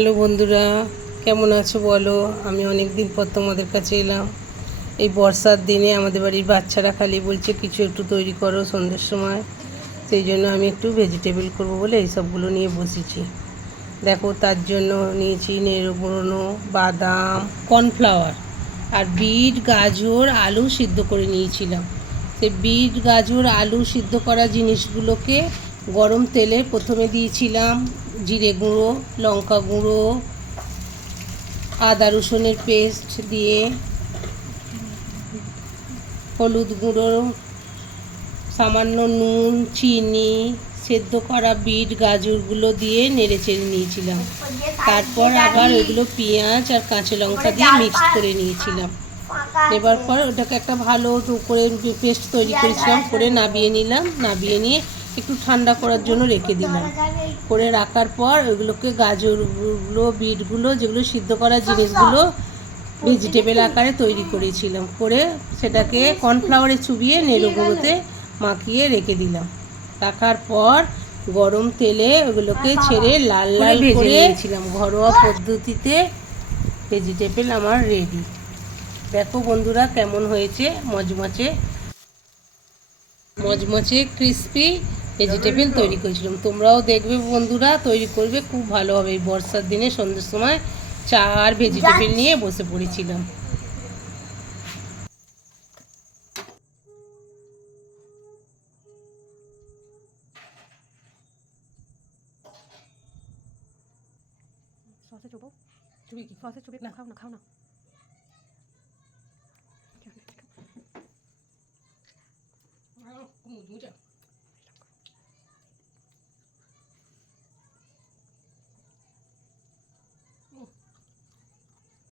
Hello বন্ধুরা, কেমন আছো বলো। আমি অনেক দিন পর তোমাদের কাছে এলাম। এই বর্ষার দিনে আমাদের বাড়ির বাচ্চারা খালি বলছে কিছু একটু তৈরি করো সন্ধ্যের সময়। সেই জন্য আমি একটু ভেজিটেবল করবো বলে এইসবগুলো নিয়ে বসেছি। দেখো, তার জন্য নিয়েছি নেড়ো গুঁড়ো, বাদাম, কর্নফ্লাওয়ার আর বিট, গাজর, আলু সিদ্ধ করে নিয়েছিলাম। সেই বিট, গাজর, আলু সিদ্ধ করা জিনিসগুলোকে গরম তেলে প্রথমে দিয়েছিলাম জিরে গুঁড়ো, লঙ্কা গুঁড়ো, আদা রসুনের পেস্ট দিয়ে, হলুদ গুঁড়ো, সামান্য নুন, চিনি, সেদ্ধ করা বিট গাজরগুলো দিয়ে নেড়ে চেড়ে নিয়েছিলাম। তারপর আবার ওইগুলো পেঁয়াজ আর কাঁচা লঙ্কা দিয়ে মিক্সড করে নিয়েছিলাম। নেবার পর ওটাকে একটা ভালো করে পেস্ট তৈরি করেছিলাম, করে নাবিয়ে নিলাম। নাবিয়ে নিয়ে একটু ঠান্ডা করার জন্য রেখে দিলাম। করে রাখার পর ওইগুলোকে গাজরগুলো, বিটগুলো, যেগুলো সিদ্ধ করা জিনিসগুলো ভেজিটেবল আকারে তৈরি করেছিলাম, করে সেটাকে কর্নফ্লাওয়ারে চুবিয়ে নেড়ো গুঁড়োতে মাখিয়ে রেখে দিলাম। রাখার পর গরম তেলে ওগুলোকে ছেড়ে লাল লাল করে নিয়েছিলাম। ঘরোয়া পদ্ধতিতে ভেজিটেবল আমার রেডি। দেখো বন্ধুরা কেমন হয়েছে, মচমচে মচমচে ক্রিস্পি ভেজিটেবল তৈরি করেছিলাম। তোমরাও দেখবে বন্ধুরা, তৈরি করবে, খুব ভালো হবে। এই বর্ষার দিনে সন্ধ্যের সময় চা আর ভেজিটেবল নিয়ে বসে পড়েছিলাম। সসে চুবো, চুবি কি সসে চুবি না, খাও না, খাও না। মুজা